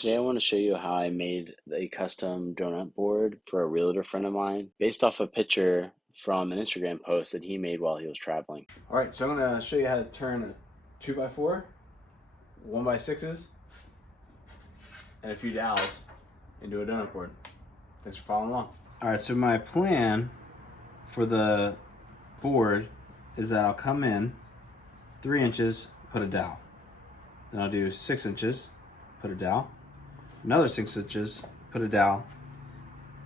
Today I want to show you how I made a custom donut board for a realtor friend of mine based off a picture from an Instagram post that he made while he was traveling. All right, so I'm going to show you how to turn a 2x4, 1x6s, and a few dowels into a donut board. Thanks for following along. All right, so my plan for the board is that I'll come in 3 inches, put a dowel. Then I'll do 6 inches, put a dowel. Another 6 inches, put a dowel.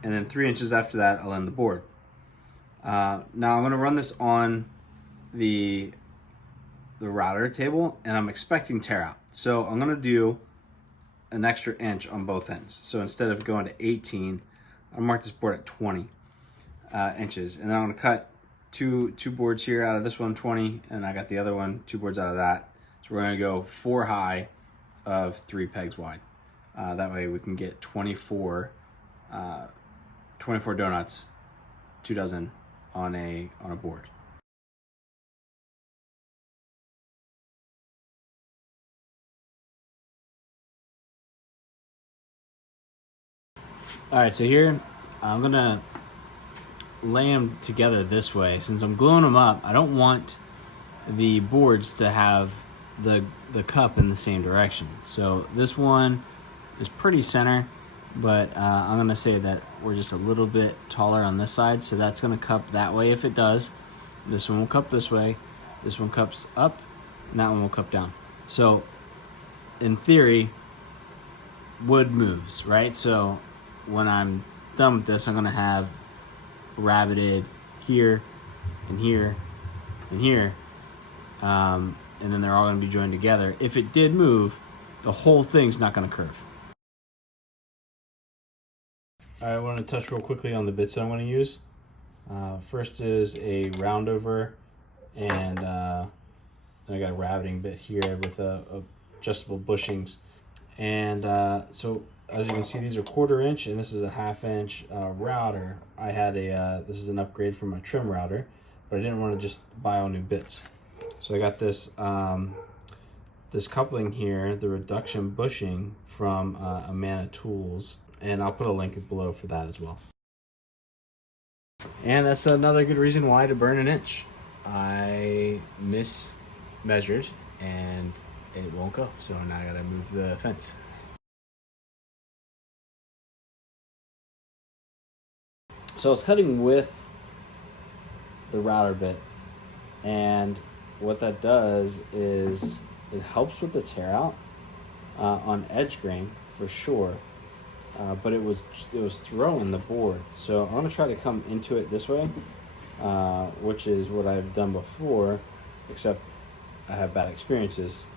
And then 3 inches after that, I'll end the board. Now I'm going to run this on the router table, and I'm expecting tear out. So I'm going to do an extra inch on both ends. So instead of going to 18, I'll mark this board at 20 inches. And then I'm going to cut two boards here out of this one, 20, and I got the other one, 2 boards out of that. So we're going to go 4 high of 3 pegs wide. That way we can get 24 donuts, 2 dozen on a board. All right, so here I'm gonna lay them together this way. Since I'm gluing them up, I don't want the boards to have the cup in the same direction. So this one is pretty center, but I'm gonna say that we're just a little bit taller on this side, so that's gonna cup that way if it does. This one will cup this way, this one cups up, and that one will cup down. So in theory, wood moves, right? So when I'm done with this, I'm gonna have rabbited here and here and here, and then they're all gonna be joined together. If it did move, the whole thing's not gonna curve. I want to touch real quickly on the bits that I'm going to use. First is a roundover, and I got a rabbiting bit here with adjustable bushings. And so as you can see, these are 1/4 inch, and this is a 1/2 inch router. I had this is an upgrade from my trim router, but I didn't want to just buy all new bits. So I got this this coupling here, the reduction bushing from Amana Tools. And I'll put a link below for that as well. And that's another good reason why to burn an inch. I mismeasured and it won't go, so now I gotta move the fence. So I was cutting with the router bit, and what that does is it helps with the tear out on edge grain for sure. But it was throwing the board. So I'm gonna try to come into it this way, which is what I've done before, except I have bad experiences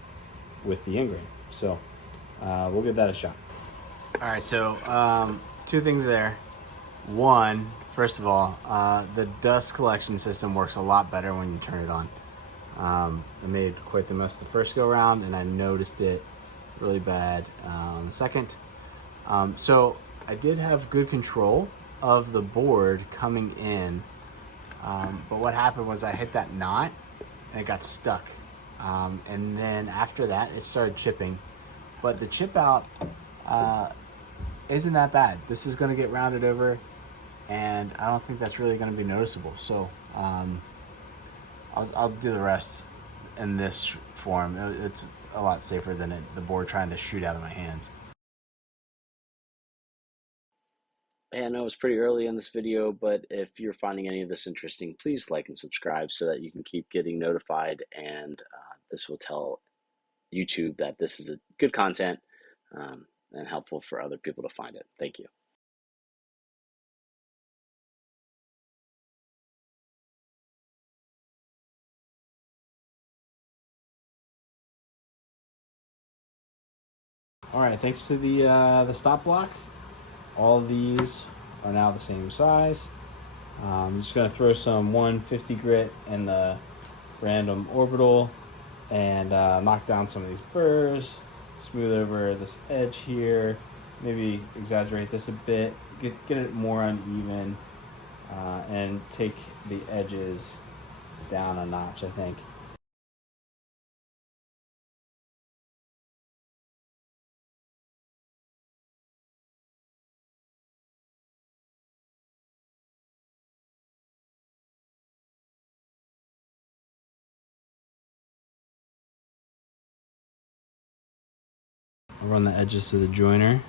with the ingrain. So we'll give that a shot. All right, so 2 things there. One, first of all, the dust collection system works a lot better when you turn it on. I made quite the mess the first go around, and I noticed it really bad on the second. So I did have good control of the board coming in, but what happened was I hit that knot and it got stuck. And then after that, it started chipping, but the chip out isn't that bad. This is gonna get rounded over, and I don't think that's really gonna be noticeable. So I'll do the rest in this form. It's a lot safer than the board trying to shoot out of my hands. Hey, I know it's pretty early in this video, but if you're finding any of this interesting, please like and subscribe so that you can keep getting notified, and this will tell YouTube that this is a good content and helpful for other people to find it. Thank you. All right, thanks to the stop block, all of these are now the same size. I'm just gonna throw some 150 grit in the random orbital and knock down some of these burrs, smooth over this edge here, maybe exaggerate this a bit, get it more uneven, and take the edges down a notch, I think. I'll run the edges to the joiner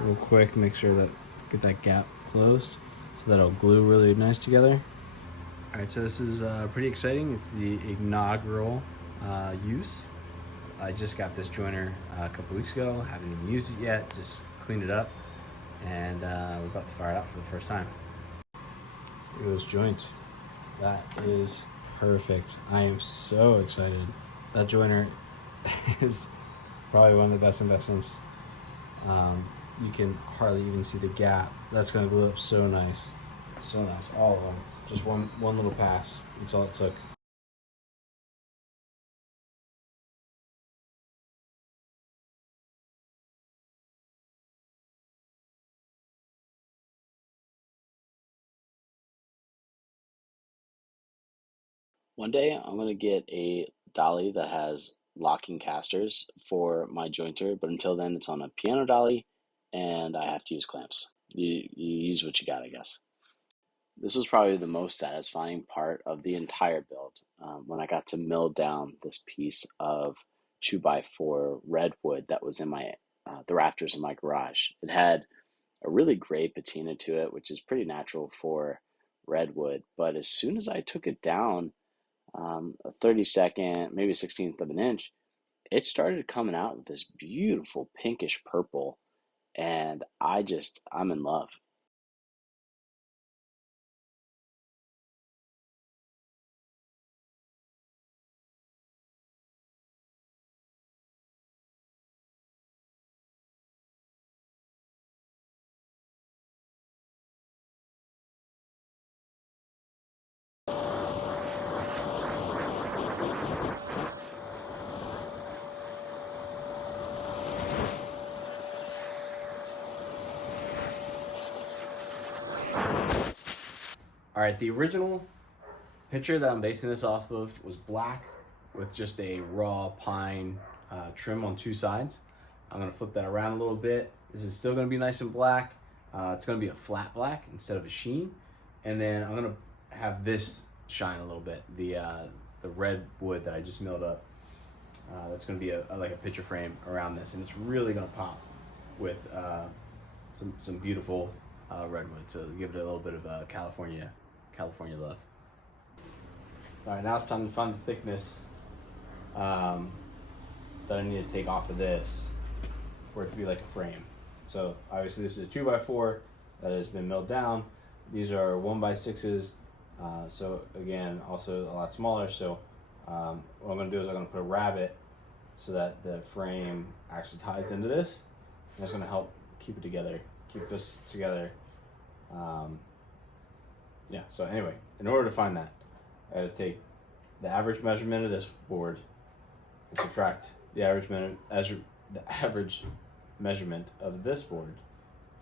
real quick, make sure that get that gap closed so that it'll glue really nice together. All right, so this is pretty exciting. It's the inaugural use. I just got this joiner a couple weeks ago. Haven't even used it yet, just cleaned it up, and we're about to fire it out for the first time. Look at those joints. That is perfect. I am so excited. That joiner is probably one of the best investments. You can hardly even see the gap. That's gonna glue up so nice. So nice, all of them. Just one little pass, that's all it took. One day I'm gonna get a dolly that has locking casters for my jointer, but until then it's on a piano dolly and I have to use clamps. You use what you got, I guess. This was probably the most satisfying part of the entire build, when I got to mill down this piece of 2x4 redwood that was in my the rafters in my garage. It had a really gray patina to it, which is pretty natural for redwood. But as soon as I took it down a 32nd, maybe 16th of an inch, it started coming out with this beautiful pinkish purple, and I'm in love. All right, the original picture that I'm basing this off of was black with just a raw pine trim on two sides. I'm gonna flip that around a little bit. This is still gonna be nice and black. It's gonna be a flat black instead of a sheen. And then I'm gonna have this shine a little bit. The red wood that I just milled up. That's gonna be like a picture frame around this, and it's really gonna pop with some beautiful redwood. So give it a little bit of California love. All right, now it's time to find the thickness that I need to take off of this for it to be like a frame. So obviously this is a 2x4 that has been milled down. These are 1x6s, so again, also a lot smaller. So what I'm gonna do is I'm gonna put a rabbet so that the frame actually ties into this. And that's gonna help keep it together, keep this together. Yeah, so anyway, in order to find that, I gotta take the average measurement of this board and subtract the average measurement of this board,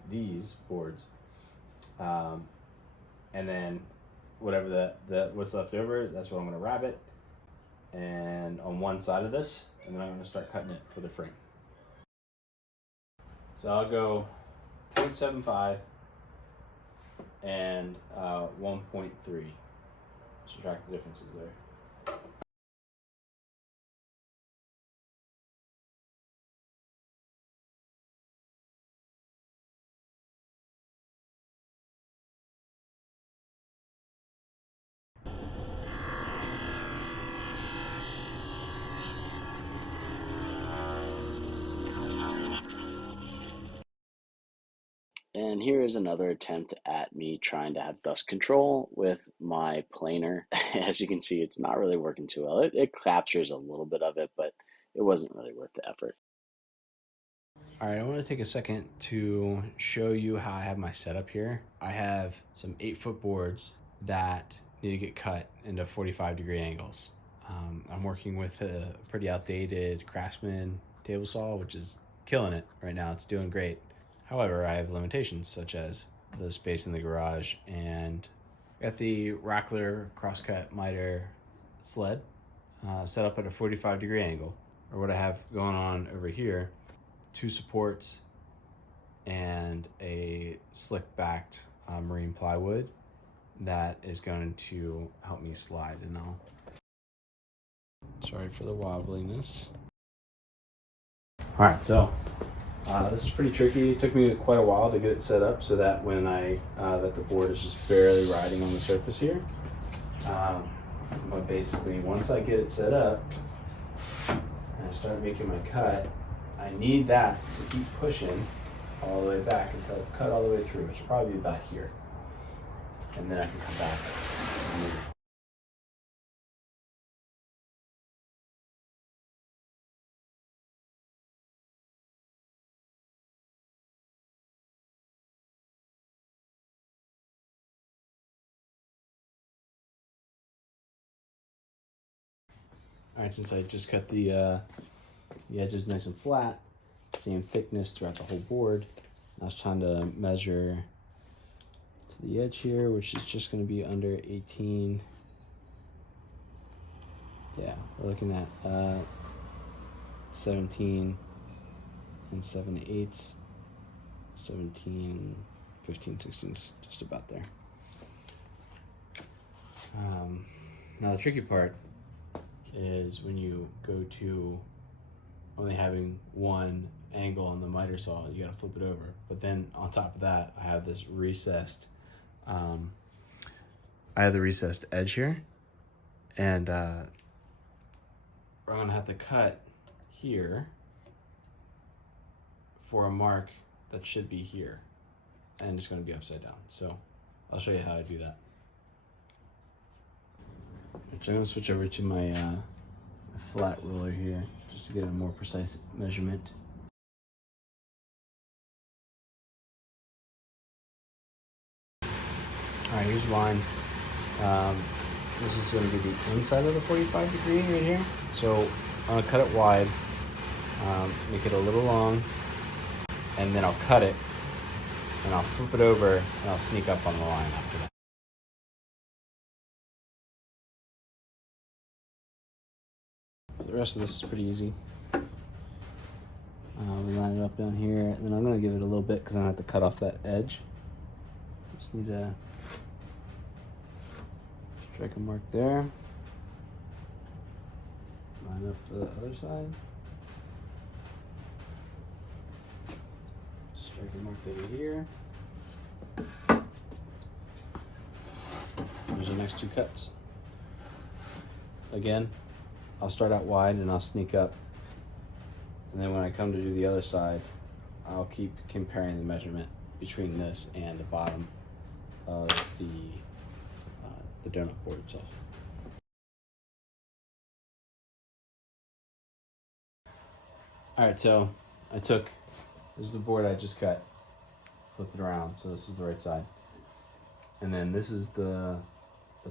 these boards, and then whatever what's left over, that's what I'm gonna rabbet and on one side of this, and then I'm gonna start cutting it for the frame. So I'll go 0.75 and 1.3. Subtract the differences there. And here is another attempt at me trying to have dust control with my planer. As you can see, it's not really working too well. It captures a little bit of it, but it wasn't really worth the effort. All right, I want to take a second to show you how I have my setup here. I have some 8-foot boards that need to get cut into 45-degree angles. I'm working with a pretty outdated Craftsman table saw, which is killing it right now. It's doing great. However, I have limitations such as the space in the garage, and I got the Rockler crosscut miter sled set up at a 45-degree angle. Or what I have going on over here, 2 supports and a slick-backed marine plywood that is going to help me slide and all. Sorry for the wobbliness. All right, so This is pretty tricky. It took me quite a while to get it set up so that when that the board is just barely riding on the surface here. But basically, once I get it set up and I start making my cut, I need that to keep pushing all the way back until it's cut all the way through, which will probably be about here. And then I can come back and move. All right, since I just cut the edges nice and flat, same thickness throughout the whole board, I was trying to measure to the edge here, which is just going to be under 18. Yeah, we're looking at 17 and 7/8, 17, 15, 16, just about there. Now the tricky part is when you go to only having one angle on the miter saw, you gotta flip it over. But then on top of that, I have this recessed, I have the recessed edge here, and I'm gonna have to cut here for a mark that should be here, and it's gonna be upside down. So I'll show you how I do that. I'm gonna switch over to my flat ruler here just to get a more precise measurement. All right, here's the line. This is going to be the inside of the 45 degree right here. So I'm gonna cut it wide, make it a little long, and then I'll cut it, and I'll flip it over, and I'll sneak up on the line after that. The rest of this is pretty easy. We line it up down here, and then I'm going to give it a little bit because I have to cut off that edge. Just need to strike a mark there. Line up to the other side. Strike a mark over here. There's the next two cuts. Again, I'll start out wide and I'll sneak up, and then when I come to do the other side, I'll keep comparing the measurement between this and the bottom of the donut board itself. All right, so this is the board I just cut, flipped it around, so this is the right side, and then this is the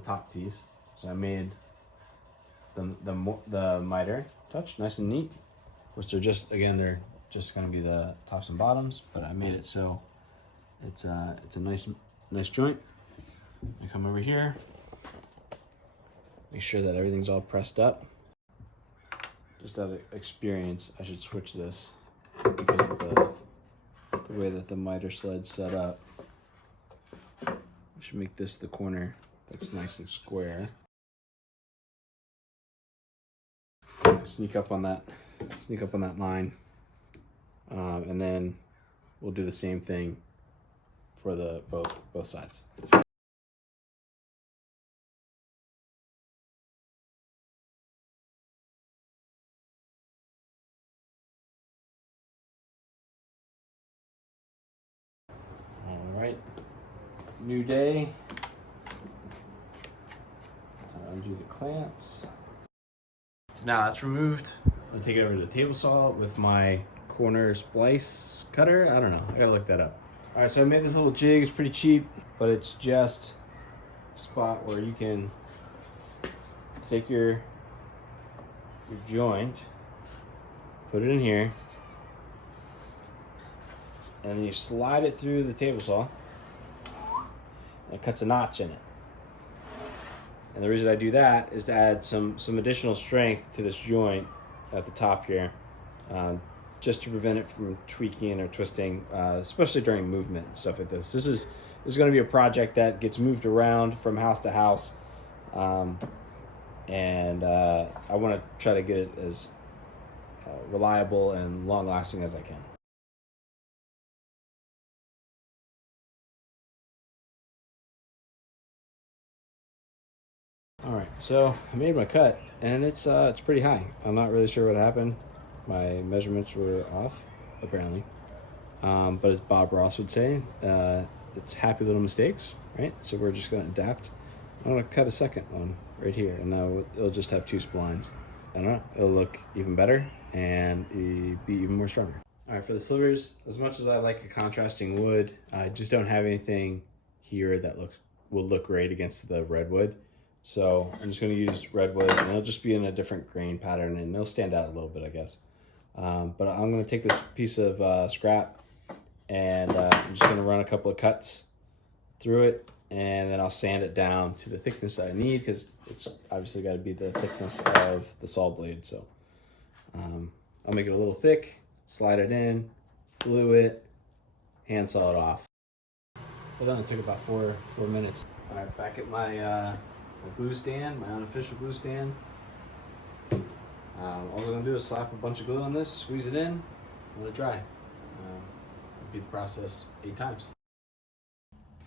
top piece. So I made the miter touch nice and neat, which they're just going to be the tops and bottoms, but I made it so it's a nice joint. I come over here, make sure that everything's all pressed up. Just out of experience, I should switch this because of the way that the miter sled's set up. I should make this the corner that's nice and square. Sneak up on that line, and then we'll do the same thing for the both sides. All right, new day. Undo the clamps. So now that's removed. I'll take it over to the table saw with my corner splice cutter. I don't know, I gotta look that up. All right, so I made this little jig. It's pretty cheap, but it's just a spot where you can take your joint, put it in here, and then you slide it through the table saw, and it cuts a notch in it. And the reason I do that is to add some additional strength to this joint at the top here, just to prevent it from tweaking or twisting, especially during movement and stuff like this. This is going to be a project that gets moved around from house to house, and I want to try to get it as reliable and long-lasting as I can. All right, so I made my cut, and it's pretty high. I'm not really sure what happened. My measurements were off, apparently. But as Bob Ross would say, it's happy little mistakes, right? So we're just going to adapt. I'm going to cut a second one right here, and now it'll just have 2 splines. I don't know, it'll look even better and be even more stronger. All right, for the slivers, as much as I like a contrasting wood, I just don't have anything here that will look great against the redwood. So I'm just going to use redwood, and it'll just be in a different grain pattern, and it'll stand out a little bit, I guess. But I'm going to take this piece of scrap, and I'm just going to run a couple of cuts through it, and then I'll sand it down to the thickness that I need, because it's obviously got to be the thickness of the saw blade. So I'll make it a little thick, slide it in, glue it, hand saw it off. So that only took about four minutes. All right, back at my glue stand, my unofficial glue stand. All I'm gonna do is slap a bunch of glue on this, squeeze it in, let it dry. Repeat the process 8 times.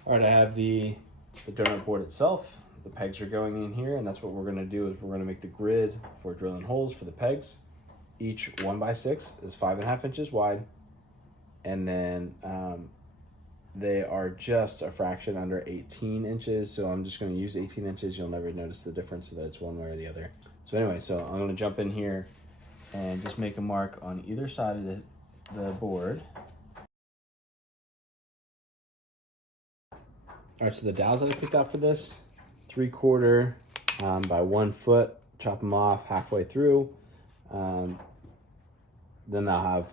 All right, I have the donut board itself. The pegs are going in here, and that's what we're gonna do is we're gonna make the grid for drilling holes for the pegs. Each 1x6 is 5.5 inches wide, and then they are just a fraction under 18 inches, so I'm just going to use 18 inches. You'll never notice the difference, so that it's one way or the other. So anyway, so I'm going to jump in here and just make a mark on either side of the board. All right, so the dowels that I picked out for this, 3/4 by 1 foot, chop them off halfway through. Then they'll have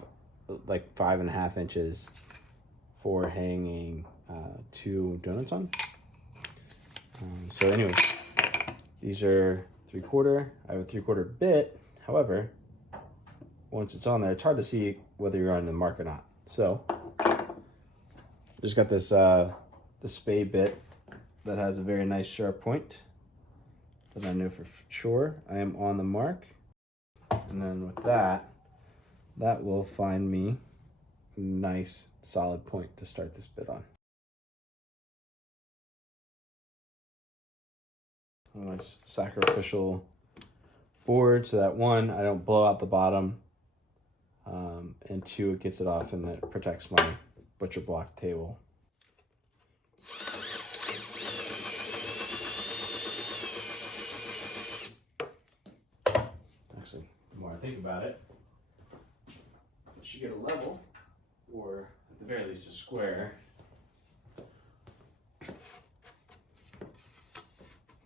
like 5.5 inches for hanging 2 donuts on. So anyway, these are 3/4. I have a 3/4 bit. However, once it's on there, it's hard to see whether you're on the mark or not. So just got this the spade bit that has a very nice sharp point that I know for sure I am on the mark. And then with that will find me a nice solid point to start this bit on. A nice sacrificial board so that 1, I don't blow out the bottom, and 2, it gets it off and it protects my butcher block table. Actually, the more I think about it, I should get a level, or at the very least a square.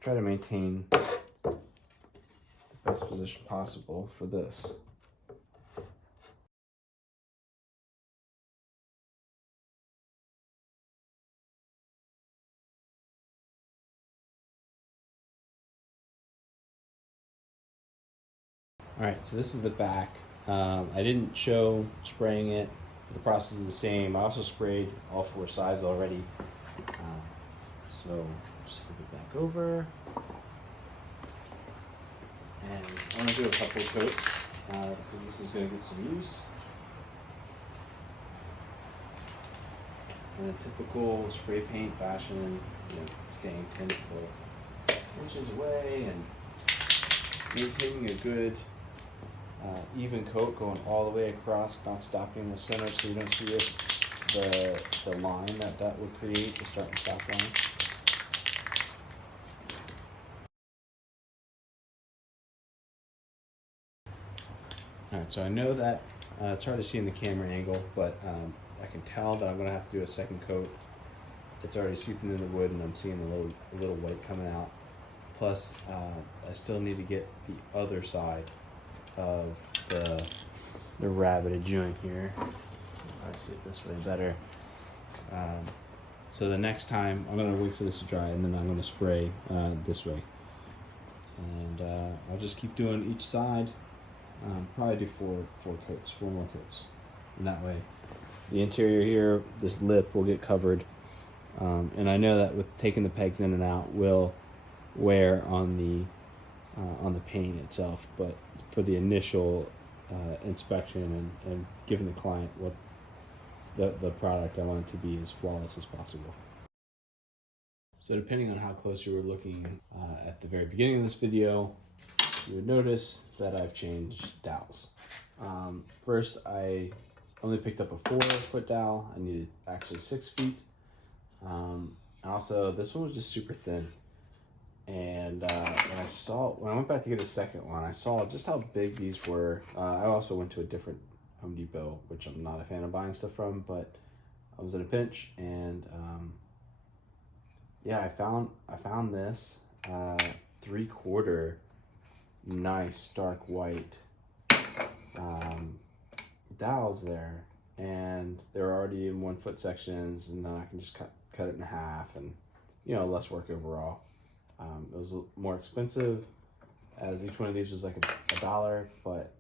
Try to maintain the best position possible for this. All right, so this is the back. I didn't show spraying it. The process is the same. I also sprayed all 4 sides already. So just flip it back over. And I'm gonna do a couple of coats because this is gonna get some use. In a typical spray paint fashion, staying 10 to 12 inches away and maintaining a good even coat going all the way across, not stopping in the center so you don't see it, the line that would create, the start and stop line. All right, so I know that it's hard to see in the camera angle, but I can tell that I'm gonna have to do a second coat. It's already seeping in the wood and I'm seeing a little white coming out. Plus, I still need to get the other side of the rabbited joint here. If I see it this way better. So the next time, I'm gonna wait for this to dry and then I'm gonna spray this way. And I'll just keep doing each side. Probably do 4 more coats. And that way, the interior here, this lip will get covered. And I know that with taking the pegs in and out will wear on the paint itself, but for the initial inspection and giving the client what the product, I want it to be as flawless as possible. So depending on how close you were looking at the very beginning of this video, you would notice that I've changed dowels. First, I only picked up a 4-foot dowel. I needed actually 6 feet. Also, this one was just super thin. And when I went back to get a second one, I saw just how big these were. I also went to a different Home Depot, which I'm not a fan of buying stuff from, but I was in a pinch, and yeah, I found this 3/4 nice dark white dowels there, and they're already in 1-foot sections, and then I can just cut it in half, and less work overall. It was more expensive, as each one of these was like a dollar, but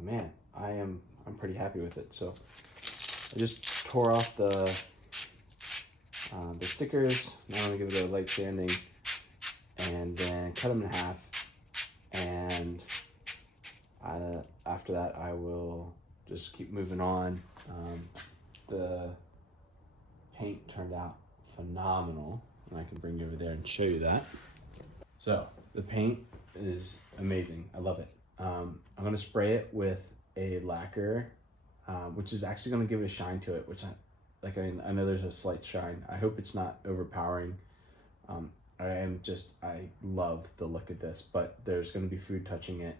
man, I'm pretty happy with it. So I just tore off the stickers. Now I'm gonna give it a light sanding, and then cut them in half. And after that, I will just keep moving on. The paint turned out phenomenal, and I can bring you over there and show you that. So the paint is amazing. I love it. I'm gonna spray it with a lacquer, which is actually gonna give it a shine to it, which I know there's a slight shine. I hope it's not overpowering. I love the look of this, but there's gonna be food touching it,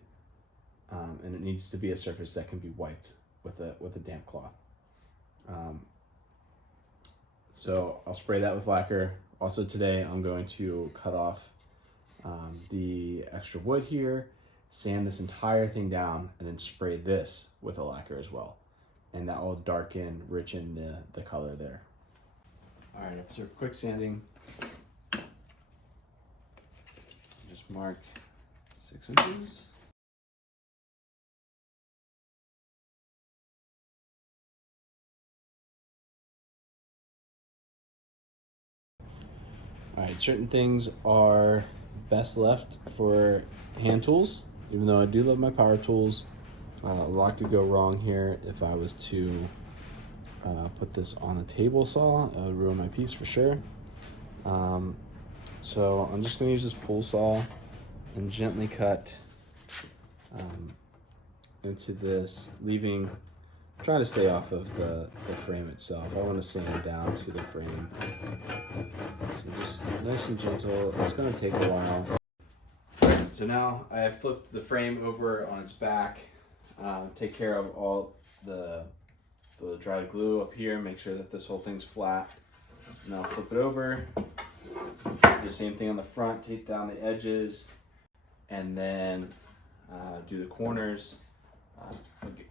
and it needs to be a surface that can be wiped with a damp cloth. So I'll spray that with lacquer. Also today, I'm going to cut off the extra wood here, sand this entire thing down, and then spray this with a lacquer as well. And that will richen the color there. All right, after quick sanding, just mark 6 inches. All right, certain things are best left for hand tools, even though I do love my power tools. A lot could go wrong here. If I was to put this on a table saw, it would ruin my piece for sure. So I'm just gonna use this pull saw and gently cut into this, try to stay off of the frame itself. I want to sand down to the frame. So just nice and gentle. It's going to take a while. So now I have flipped the frame over on its back. Take care of all the dried glue up here. Make sure that this whole thing's flat. Now flip it over. The same thing on the front. Take down the edges, and then do the corners.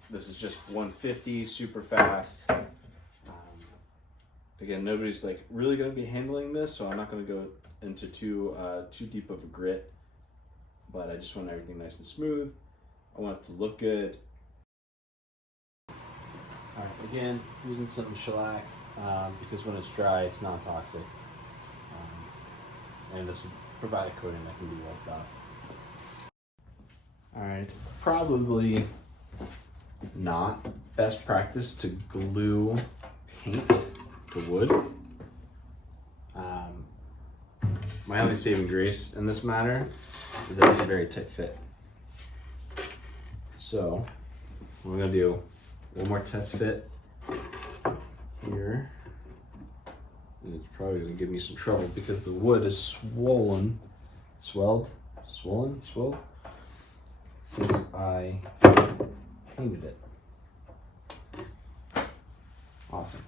This is just 150, super fast. Again, nobody's really going to be handling this, so I'm not going to go into too deep of a grit. But I just want everything nice and smooth. I want it to look good. All right, again, using some shellac because when it's dry, it's non-toxic, and this will provide a coating that can be wiped off. All right, probably not best practice to glue paint to wood. My only saving grace in this matter is that it's a very tight fit. So we're gonna do one more test fit here. And it's probably gonna give me some trouble because the wood is swollen, since I painted it. Awesome.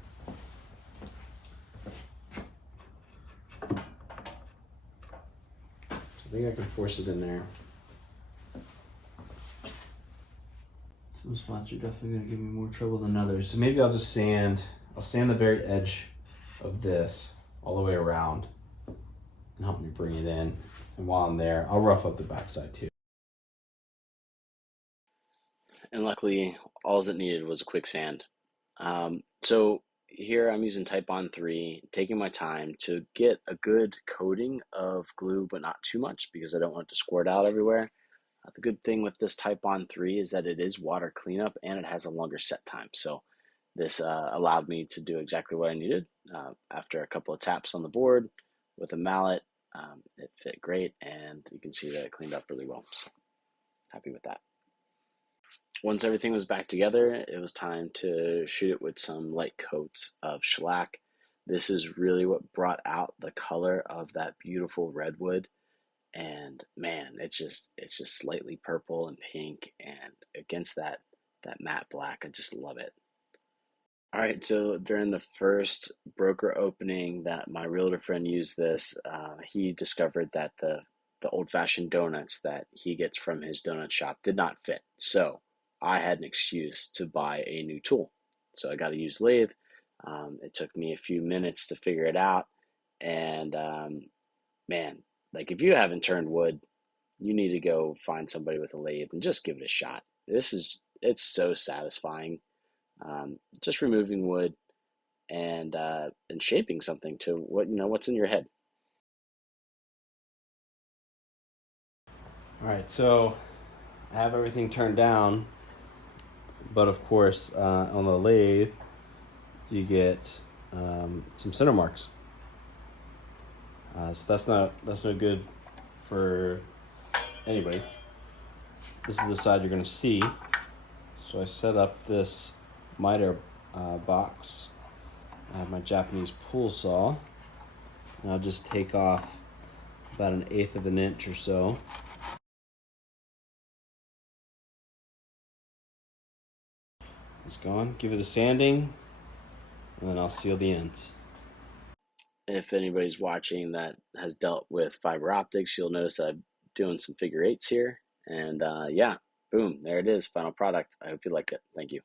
I think I can force it in there. Some spots are definitely gonna give me more trouble than others. So maybe I'll sand the very edge of this all the way around and help me bring it in. And while I'm there, I'll rough up the backside too. And luckily, all it needed was a quick sand. So here I'm using Type Bond 3, taking my time to get a good coating of glue, but not too much because I don't want it to squirt out everywhere. The good thing with this Type Bond 3 is that it is water cleanup and it has a longer set time. So this allowed me to do exactly what I needed. After a couple of taps on the board, with a mallet. It fit great, and you can see that it cleaned up really well. So happy with that. Once everything was back together, it was time to shoot it with some light coats of shellac. This is really what brought out the color of that beautiful redwood. And man, it's just slightly purple and pink, and against that matte black, I just love it. All right, so during the first broker opening that my realtor friend used this, he discovered that the old-fashioned donuts that he gets from his donut shop did not fit. So I had an excuse to buy a new tool. So I got a used lathe. It took me a few minutes to figure it out, and man, like if you haven't turned wood, you need to go find somebody with a lathe and just give it a shot. It's so satisfying. Just removing wood and shaping something to what's in your head. All right, so I have everything turned down, but of course, on the lathe, you get some center marks. So that's no good for anybody. This is the side you're going to see. So I set up this miter box. I have my Japanese pool saw, and I'll just take off about 1/8 of an inch or so. It's gone. Give it a sanding, and then I'll seal the ends. If anybody's watching that has dealt with fiber optics, you'll notice that I'm doing some figure eights here. And yeah, boom, there it is, final product. I hope you liked it. Thank you.